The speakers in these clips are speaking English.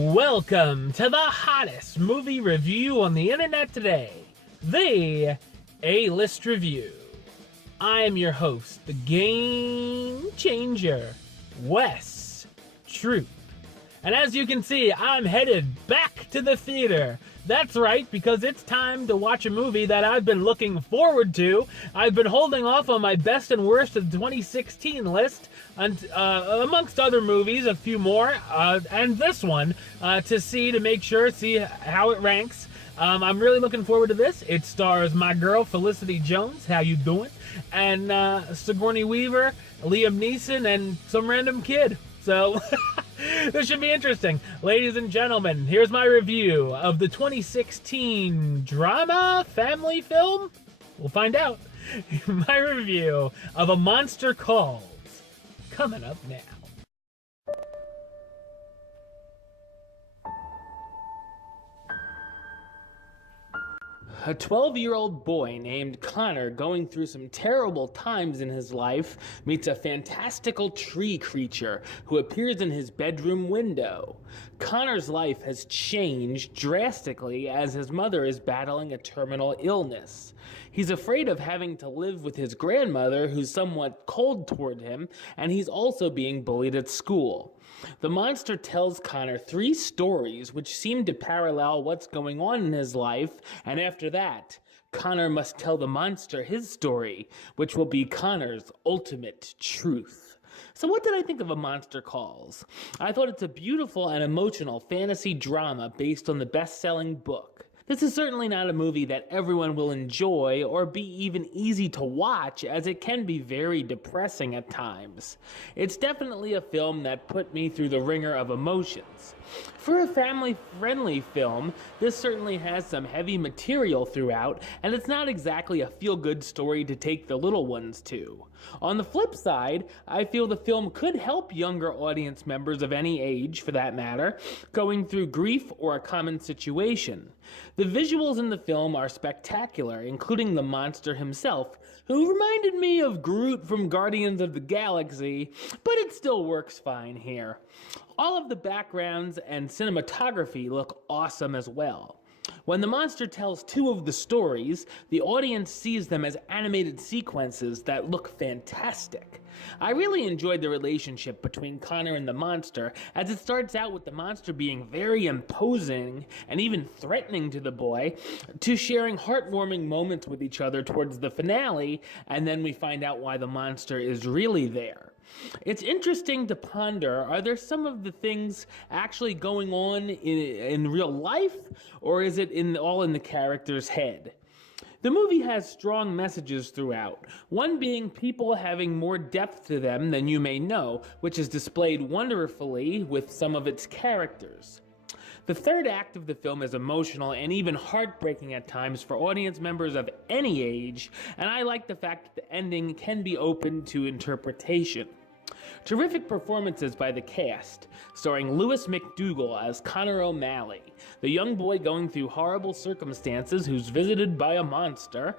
Welcome to the hottest movie review on the internet today, the A-List Review. I am your host, the Game Changer, Wes Troop. And as you can see, I'm headed back to the theater. That's right, because it's time to watch a movie that I've been looking forward to. I've been holding off on my best and worst of 2016 list, and amongst other movies, a few more, and this one, to make sure, see how it ranks. I'm really looking forward to this. It stars my girl, Felicity Jones, how you doing? And Sigourney Weaver, Liam Neeson, and some random kid. So, this should be interesting. Ladies and gentlemen, here's my review of the 2016 drama family film. We'll find out. My review of A Monster Calls, coming up now. A 12-year-old boy named Connor, going through some terrible times in his life, meets a fantastical tree creature who appears in his bedroom window. Connor's life has changed drastically as his mother is battling a terminal illness. He's afraid of having to live with his grandmother, who's somewhat cold toward him, and he's also being bullied at school. The monster tells Connor 3 stories which seem to parallel what's going on in his life, and after that, Connor must tell the monster his story, which will be Connor's ultimate truth. So what did I think of A Monster Calls? I thought it's a beautiful and emotional fantasy drama based on the best-selling book. This is certainly not a movie that everyone will enjoy or be even easy to watch, as it can be very depressing at times. It's definitely a film that put me through the ringer of emotions. For a family-friendly film, this certainly has some heavy material throughout, and it's not exactly a feel-good story to take the little ones to. On the flip side, I feel the film could help younger audience members of any age, for that matter, going through grief or a common situation. The visuals in the film are spectacular, including the monster himself, who reminded me of Groot from Guardians of the Galaxy, but it still works fine here. All of the backgrounds and cinematography look awesome as well. When the monster tells 2 of the stories, the audience sees them as animated sequences that look fantastic. I really enjoyed the relationship between Connor and the monster, as it starts out with the monster being very imposing and even threatening to the boy, to sharing heartwarming moments with each other towards the finale, and then we find out why the monster is really there. It's interesting to ponder, are there some of the things actually going on in real life, or is it all in the character's head? The movie has strong messages throughout, one being people having more depth to them than you may know, which is displayed wonderfully with some of its characters. The third act of the film is emotional and even heartbreaking at times for audience members of any age, and I like the fact that the ending can be open to interpretation. Terrific performances by the cast, starring Louis McDougall as Connor O'Malley, the young boy going through horrible circumstances who's visited by a monster,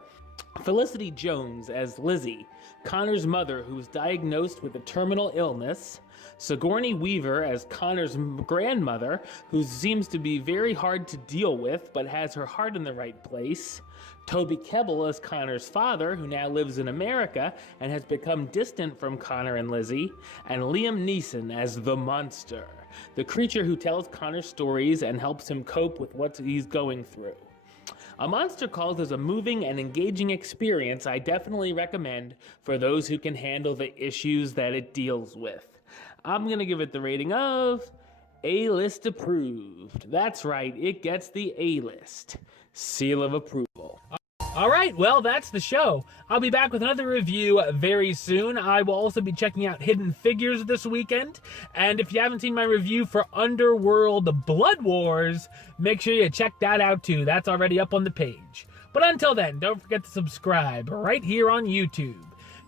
Felicity Jones as Lizzie, Connor's mother who's diagnosed with a terminal illness, Sigourney Weaver as Connor's grandmother, who seems to be very hard to deal with but has her heart in the right place, Toby Kebbell as Connor's father, who now lives in America and has become distant from Connor and Lizzie, and Liam Neeson as the monster, the creature who tells Connor stories and helps him cope with what he's going through. A Monster Calls is a moving and engaging experience I definitely recommend for those who can handle the issues that it deals with. I'm going to give it the rating of A-List approved. That's right, it gets the A-List seal of approval. Alright, well, that's the show. I'll be back with another review very soon. I will also be checking out Hidden Figures this weekend. And if you haven't seen my review for Underworld Blood Wars, make sure you check that out too. That's already up on the page. But until then, don't forget to subscribe right here on YouTube.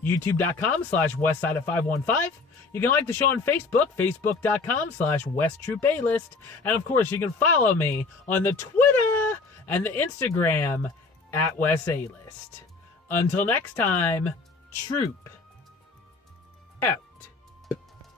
youtube.com/westside515. You can like the show on Facebook, facebook.com/WestTroopAlist. And of course, you can follow me on the Twitter and the Instagram @WesAlist. Until next time, Troop.